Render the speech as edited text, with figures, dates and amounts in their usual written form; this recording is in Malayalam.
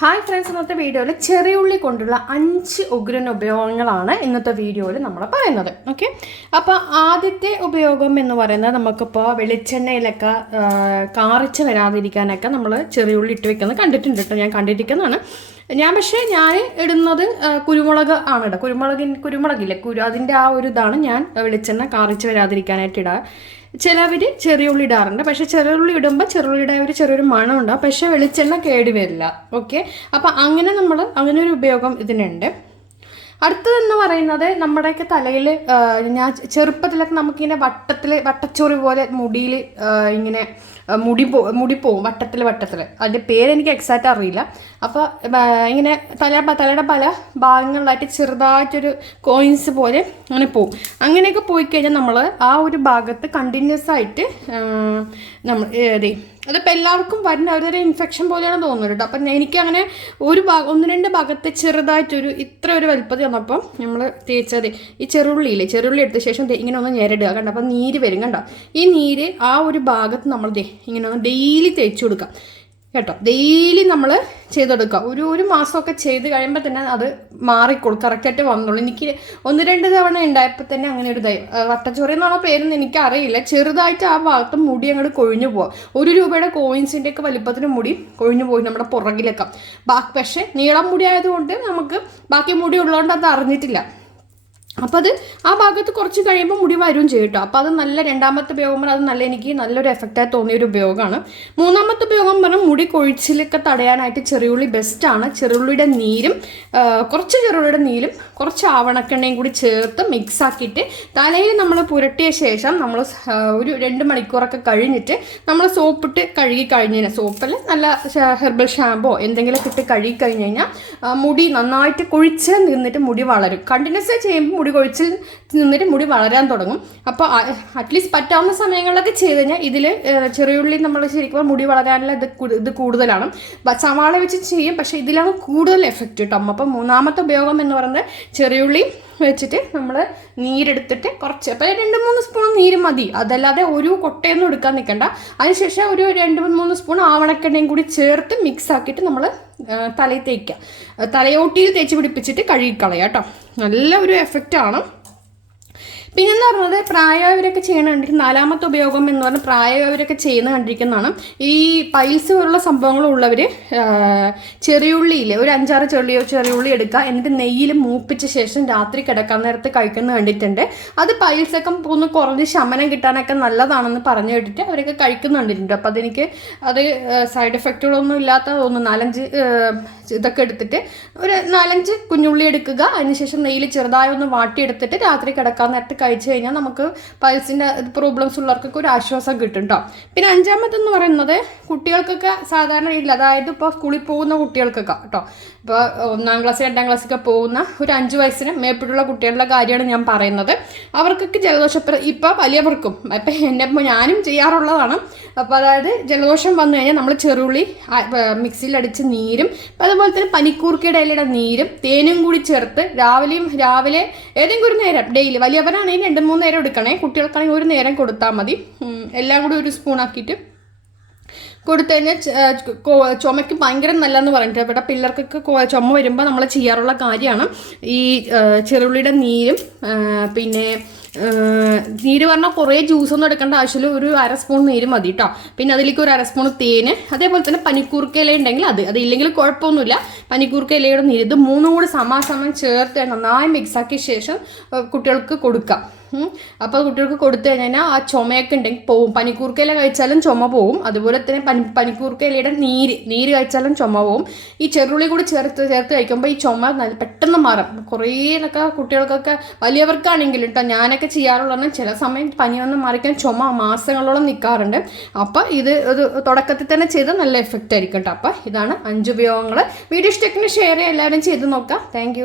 ഹായ് ഫ്രണ്ട്സ്, ഇന്നത്തെ വീഡിയോയിൽ ചെറിയുള്ളി കൊണ്ടുള്ള 5 ഉഗ്രൻ ഉപയോഗങ്ങളാണ് ഇന്നത്തെ വീഡിയോയിൽ നമ്മൾ പറയുന്നത്. ഓക്കെ, അപ്പോൾ ആദ്യത്തെ ഉപയോഗം എന്ന് പറയുന്നത് നമുക്കിപ്പോൾ വെളിച്ചെണ്ണയിലൊക്കെ കാറിച്ച് വരാതിരിക്കാനൊക്കെ നമ്മൾ ചെറിയുള്ളി ഇട്ട് വെക്കുന്നത് കണ്ടിട്ടുണ്ട് കേട്ടോ. ഞാൻ കണ്ടിരിക്കുന്നതാണ്. പക്ഷേ ഞാൻ ഇടുന്നത് കുരുമുളക് ആണ് ഇടുക. കുരുമുളകില്ലേ, അതിൻ്റെ ആ ഒരു ഇതാണ് ഞാൻ വെളിച്ചെണ്ണ കാറിച്ച് വരാതിരിക്കാനായിട്ട് ഇടുക. ചിലവർ ചെറിയുള്ളി ഇടാറുണ്ട്, പക്ഷേ ചെറിയുള്ളി ഇടുമ്പോൾ ചെറിയുള്ളിയുടെ ചെറിയൊരു മണം ഉണ്ടാവും, പക്ഷേ വെളിച്ചെണ്ണ കേടി വരില്ല. ഓക്കെ, അപ്പം അങ്ങനെ ഒരു ഉപയോഗം ഇതിനുണ്ട്. അടുത്തതെന്ന് പറയുന്നത് നമ്മുടെയൊക്കെ തലയിൽ ഞാൻ ചെറുപ്പത്തിലൊക്കെ നമുക്കിങ്ങനെ വട്ടച്ചോറി പോലെ മുടിയിൽ ഇങ്ങനെ മുടി പോവും വട്ടത്തിൽ. അതിൻ്റെ പേരെനിക്ക് എക്സാക്റ്റ് അറിയില്ല. അപ്പോൾ ഇങ്ങനെ തലയുടെ പല ഭാഗങ്ങളിലായിട്ട് ചെറുതായിട്ടൊരു കോയിൻസ് പോലെ അങ്ങനെ പോവും. അങ്ങനെയൊക്കെ പോയി കഴിഞ്ഞാൽ നമ്മൾ ആ ഒരു ഭാഗത്ത് കണ്ടിന്യൂസ് ആയിട്ട് നമ്മൾ അതിപ്പോൾ എല്ലാവർക്കും വരുന്ന ഒരു ഇൻഫെക്ഷൻ പോലെയാണ് തോന്നുന്നത് കേട്ടോ. അപ്പം എനിക്കങ്ങനെ ഒന്ന് രണ്ട് ഭാഗത്ത് ചെറുതായിട്ടൊരു ഇത്ര ഒരു വലുപ്പത്തിൽ വന്നപ്പം നമ്മൾ തേച്ചത് ഈ ചെറുള്ളി എടുത്ത ശേഷം ഇങ്ങനെ ഒന്ന് ഞെരടുക കണ്ടോ. അപ്പം നീര് വരും കണ്ടോ. ഈ നീര് ആ ഒരു ഭാഗത്ത് നമ്മൾ ഇങ്ങനെ ഒന്ന് ഡെയിലി തേച്ച് കൊടുക്കാം കേട്ടോ. ഡെയിലി നമ്മൾ ചെയ്തെടുക്കുക. ഒരു മാസമൊക്കെ ചെയ്ത് കഴിയുമ്പോൾ തന്നെ അത് മാറിക്കോളും, കറക്റ്റായിട്ട് വന്നോളൂ. എനിക്ക് 1-2 തവണ ഉണ്ടായപ്പോൾ തന്നെ അങ്ങനെ ഒരു വട്ടച്ചൊറി എന്നുള്ള പേരൊന്നും എനിക്കറിയില്ല. ചെറുതായിട്ട് ആ ഭാഗത്ത് മുടി അങ്ങോട്ട് കൊഴിഞ്ഞു പോവാം. 1 രൂപയുടെ കോയിൻസിൻ്റെ ഒക്കെ വലിപ്പത്തിന് മുടി കൊഴിഞ്ഞു പോയി നമ്മുടെ പുറകിലൊക്കെ. പക്ഷേ നീളം മുടി ആയതുകൊണ്ട് നമുക്ക് ബാക്കി മുടി ഉള്ളതുകൊണ്ട് അത് അറിഞ്ഞിട്ടില്ല. അപ്പോൾ അത് ആ ഭാഗത്ത് കുറച്ച് കഴിയുമ്പോൾ മുടി വരും ചെയ്യും കേട്ടോ. അപ്പോൾ അത് നല്ല രണ്ടാമത്തെ ഉപയോഗം അത് എനിക്ക് നല്ലൊരു എഫക്റ്റായി തോന്നിയൊരു ഉപയോഗമാണ്. മൂന്നാമത്തെ ഉപയോഗം പറഞ്ഞാൽ മുടി കൊഴിച്ചിലൊക്കെ തടയാനായിട്ട് ചെറിയുള്ളി ബെസ്റ്റാണ്. ചെറിയുള്ളിയുടെ നീരും കുറച്ച് ആവണക്കെണ്ണയും കൂടി ചേർത്ത് മിക്സ് ആക്കിയിട്ട് തലയിൽ നമ്മൾ പുരട്ടിയ ശേഷം നമ്മൾ ഒരു 2 മണിക്കൂറൊക്കെ കഴിഞ്ഞിട്ട് നമ്മൾ സോപ്പിട്ട് കഴുകി കഴിഞ്ഞാൽ, സോപ്പിൽ നല്ല ഹെർബൽ ഷാമ്പോ എന്തെങ്കിലുമൊക്കെ ഇട്ട് കഴുകി കഴിഞ്ഞ് കഴിഞ്ഞാൽ മുടി നന്നായിട്ട് കൊഴിച്ച് നിന്നിട്ട് മുടി വളരും. കണ്ടിന്യൂസ് ചെയ്യുമ്പോൾ മുടി കൊഴിച്ചിൽ നിന്നിട്ട് മുടി വളരാൻ തുടങ്ങും. അപ്പോൾ അറ്റ്ലീസ്റ്റ് പറ്റാവുന്ന സമയങ്ങളിലൊക്കെ ചെയ്ത് കഴിഞ്ഞാൽ ഇതിൽ ചെറിയുള്ളി നമ്മൾ ശരിക്കും മുടി വളരാനുള്ള ഇത് കൂടുതലാണ്. സവാള വെച്ച് ചെയ്യും, പക്ഷേ ഇതിലാണ് കൂടുതൽ എഫക്റ്റ് കേട്ടോ. അപ്പം മൂന്നാമത്തെ ഉപയോഗം എന്ന് പറയുന്നത് ചെറിയുള്ളി വെച്ചിട്ട് നമ്മൾ നീരെടുത്തിട്ട് കുറച്ച്, അപ്പോൾ 2-3 സ്പൂൺ നീര് മതി. അതല്ലാതെ ഒരു കൊട്ടയൊന്നും എടുക്കാൻ നിൽക്കണ്ട. അതിനുശേഷം ഒരു 2-3 സ്പൂൺ ആവണക്കെണ്ണയും കൂടി ചേർത്ത് മിക്സ് ആക്കിയിട്ട് നമ്മൾ തലയിൽ തേക്കുക. തലയോട്ടിയിൽ തേച്ച് പിടിപ്പിച്ചിട്ട് കഴുകിക്കളയുക കേട്ടോ. നല്ല ഒരു എഫക്റ്റാണ്. പിന്നെന്ന് പറഞ്ഞത് പ്രായമായവരൊക്കെ ചെയ്യണ കണ്ടിരിക്കും. 4ാമത്തെ ഉപയോഗം എന്ന് പറഞ്ഞാൽ പ്രായമായവരൊക്കെ ചെയ്യുന്ന കണ്ടിരിക്കുന്നതാണ്. ഈ പൈൽസ് പോലുള്ള സംഭവങ്ങളുള്ളവർ ചെറിയുള്ളിയില്ലേ ഒരു 5-6 ചെറിയുള്ളി എടുക്കുക, എന്നിട്ട് നെയ്യിൽ മൂപ്പിച്ച ശേഷം രാത്രി കിടക്കാൻ നേരത്ത് കഴിക്കുന്നത് കണ്ടിട്ടുണ്ട്. അത് പൈൽസൊക്കെ ഒന്ന് കുറഞ്ഞ് ശമനം കിട്ടാനൊക്കെ നല്ലതാണെന്ന് പറഞ്ഞു കേട്ടിട്ട് അവരൊക്കെ കഴിക്കുന്ന കണ്ടിട്ടുണ്ട്. അപ്പോൾ അത് സൈഡ് എഫക്റ്റുകളൊന്നും ഇല്ലാത്ത ഒന്ന് 4-5 ഇതൊക്കെ എടുത്തിട്ട് ഒരു 4-5 കുഞ്ഞുള്ളി എടുക്കുക. അതിനുശേഷം നെയ്യിൽ ചെറുതായി ഒന്ന് വാട്ടിയെടുത്തിട്ട് രാത്രി കിടക്കാൻ നേരത്ത് കഴിച്ചു കഴിഞ്ഞാൽ നമുക്ക് പൾസിൻ്റെ പ്രോബ്ലംസ് ഉള്ളവർക്കൊക്കെ ഒരു ആശ്വാസം കിട്ടും കേട്ടോ. പിന്നെ 5ാമതെന്ന് പറയുന്നത് കുട്ടികൾക്കൊക്കെ സാധാരണ ഇല്ല, അതായത് ഇപ്പോൾ സ്കൂളിൽ പോകുന്ന കുട്ടികൾക്കൊക്കെ കേട്ടോ. ഇപ്പോൾ 1-ാം ക്ലാസ് 2-ാം ക്ലാസ്സൊക്കെ പോകുന്ന ഒരു 5 വയസ്സിന് മേപ്പിട്ടുള്ള കുട്ടികളുടെ കാര്യമാണ് ഞാൻ പറയുന്നത്. അവർക്കൊക്കെ ജലദോഷം ഇപ്പോൾ വലിയവർക്കും ഇപ്പം ഞാനും ചെയ്യാറുള്ളതാണ്. അപ്പോൾ അതായത് ജലദോഷം വന്നു കഴിഞ്ഞാൽ നമ്മൾ ചെറുള്ളി മിക്സിയിലടിച്ച് നീരും അതുപോലെ തന്നെ പനിക്കൂർക്കയുടെ ഇലയുടെ നീരും തേനും കൂടി ചേർത്ത് രാവിലെ ഏതെങ്കിലും ഒരു നേരം ഡെയിലി, വലിയവരാണെങ്കിൽ 2-3 നേരം എടുക്കണേ, കുട്ടികൾക്കാണെങ്കിൽ 1 നേരം കൊടുത്താൽ മതി. എല്ലാം കൂടി 1 സ്പൂണാക്കിയിട്ട് കൊടുത്തു കഴിഞ്ഞാൽ ചുമയ്ക്ക് ഭയങ്കര നല്ലതെന്ന് പറഞ്ഞിട്ട് ഇവിടെ പിള്ളേർക്കൊക്കെ ചുമ വരുമ്പോൾ നമ്മൾ ചെയ്യാറുള്ള കാര്യമാണ് ഈ ചെറുള്ളിയുടെ നീരും. പിന്നെ നീര് പറഞ്ഞാൽ കുറേ ജ്യൂസൊന്നും എടുക്കേണ്ട ആവശ്യമില്ല, ഒരു 1/2 സ്പൂൺ നീര് മതി കേട്ടോ. പിന്നെ അതിലേക്ക് ഒരു 1/2 സ്പൂൺ തേന്, അതേപോലെ തന്നെ പനിക്കൂർക്ക ഇല ഉണ്ടെങ്കിൽ അതില്ലെങ്കിൽ കുഴപ്പമൊന്നുമില്ല. പനിക്കൂർക്ക ഇലയുടെ നീര്, ഇത് 3 കൂടി സമാസമം ചേർത്ത് നന്നായി മിക്സാക്കിയ ശേഷം കുട്ടികൾക്ക് കൊടുക്കാം. അപ്പോൾ കുട്ടികൾക്ക് കൊടുത്തു കഴിഞ്ഞാൽ ആ ചുമയൊക്കെ ഉണ്ടെങ്കിൽ പോവും. പനിക്കൂർക്ക ഇല കഴിച്ചാലും ചുമ പോവും. അതുപോലെ തന്നെ പനിക്കൂർക്ക ഇലയുടെ നീര് കഴിച്ചാലും ചുമ പോവും. ഈ ചെറുള്ളി കൂടി ചേർത്ത് കഴിക്കുമ്പോൾ ഈ ചുമ പെട്ടെന്ന് മാറും. കുറേയൊക്കെ കുട്ടികൾക്കൊക്കെ വലിയവർക്കാണെങ്കിലും കേട്ടോ, ഞാനൊക്കെ ചെയ്യാറുള്ളതാണ്. ചില സമയം പനി വന്ന് മാറിക്കാൻ ചുമ മാസങ്ങളോളം നിൽക്കാറുണ്ട്. അപ്പോൾ ഇത് തുടക്കത്തിൽ തന്നെ ചെയ്ത് നല്ല എഫക്റ്റ് ആയിരിക്കും കേട്ടോ. അപ്പോൾ ഇതാണ് 5 ഉപയോഗങ്ങൾ. വീഡിയോ ഇഷ്ടത്തിന് ഷെയർ ചെയ്യാൻ എല്ലാവരും ചെയ്ത് നോക്കാം. താങ്ക്